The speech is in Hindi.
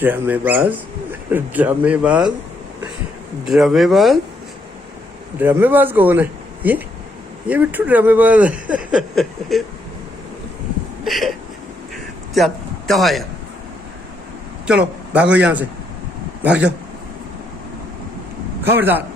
ड्रामेबाज ड्रामेबाज ड्रामेबाज ड्रामेबाज कौन है ये बिट्टू ड्रामेबाज चल दफा यार चलो भागो यहाँ से भाग जाओ खबरदार